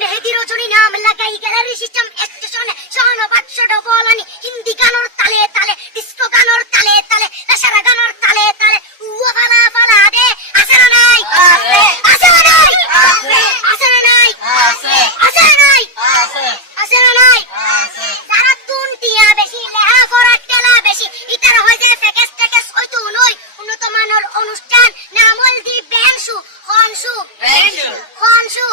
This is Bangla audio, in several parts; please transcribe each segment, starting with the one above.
মেহেদি রজনী নাম লাগাই গ্যালারি সিস্টেম স্টেশনে সহনবাদ বলানি হিন্দি গানোর তালে তালে ডিস্কো গানোর তালে তালে লাসারা গানোর তালে তালে উয়া ফালা ফালা দে আছে না নাই আছে না নাই আছে না নাই আছে না নাই আছে না নাই যারা তুনটিয়া বেশি লেহা করার টেলা বেশি ইতার হইছে প্যাকেজ প্যাকেজ হইতো নই উন্নত মানের অনুষ্ঠান নাম হলদি বেনসু খনসু খনসু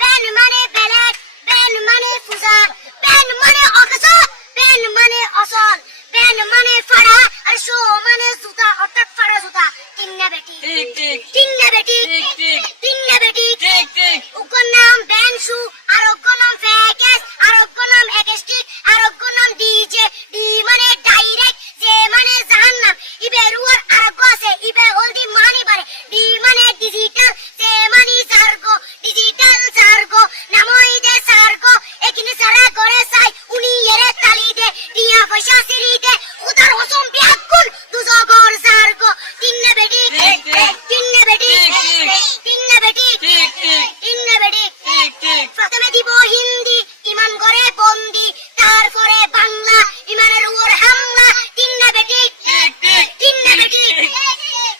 বেন মানে বেলেট বেন মানে ফুজা বেন মানে অকসা বেন মানে অসল বেন মানে ফাড়া আর শো মানে জুতা অর্থাৎ ফাড়া জুতা তিন্না বেটি ঠিক ঠিক তিন্না বেটি ঠিক ঠিক তিন্না বেটি ঠিক ঠিক উগর নাম বেনসু আর উগর নাম প্যাকেজ আর উগর নাম এক্সট্রিক আর উগর নাম ডিজে ডি মানে ডাইরেক্ট যে মানে জাহান্নাম ইবে রুয়ার আর আছে ইবে হলদি মানি বারে ডি মানে ডিজিটাল যে মানে জার্গো ডিজিটাল জার্গো নামই দে সার্গো এখানে সারা করে চাই উনি এরে তালি দে টিয়া পয়সা সিরি দে উদার হসম বিয়াকুন দুজগর জার্গো তিন্না বেটি তিন্না বেটি তিন্না বেটি ঠিক ঠিক তিন্না বেটি ঠিক ঠিক প্রথমে দিব হিন্দি ইমান করে বন্দি তারপরে বাংলা ইমানের উপর হামলা তিন্না বেটি ঠিক ঠিক তিন্না বেটি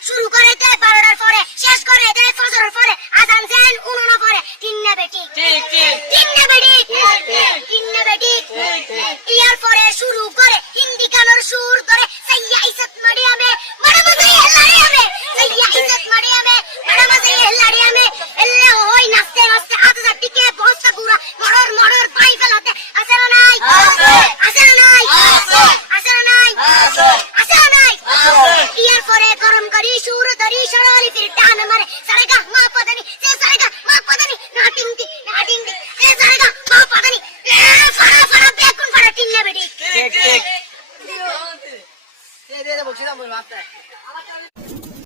শুরু করে দেয় 12টার পরে শেষ করে দেয় ফজরের পরে আজান দেন 19 পরে তিন্না বেটি ঠিক ঠিক তিন্না বেটি তিন্না বেটি ইয়ার পরে শুরু করে হিন্দি গানের সুর ধরে সাইয়া ইজ্জত মারিয়ামে বড় মজা হেলারিয়ামে সাইয়া ইজ্জত মারিয়ামে বড় মজা হেলারিয়ামে এল্লে হই নাচতে নাচতে আদা টিকে বস্তা গুড়া মড়র মড়র পাই ফেলাতে আছে না নাই আছে না নাই আছে না নাই আছে না নাই ইয়ার পরে গরম করি সুর ধরি সরালি ফির টান মারে সারেগা মা পদানি সে সারেগা মা পদানি না টিংটি সে সারেগা মা পদানি ফাড়া ফাড়া বেকুন ফাড়া তিন্না বেটি ঠিক ঠিক দে বলছিলাম ওই মাত্রায়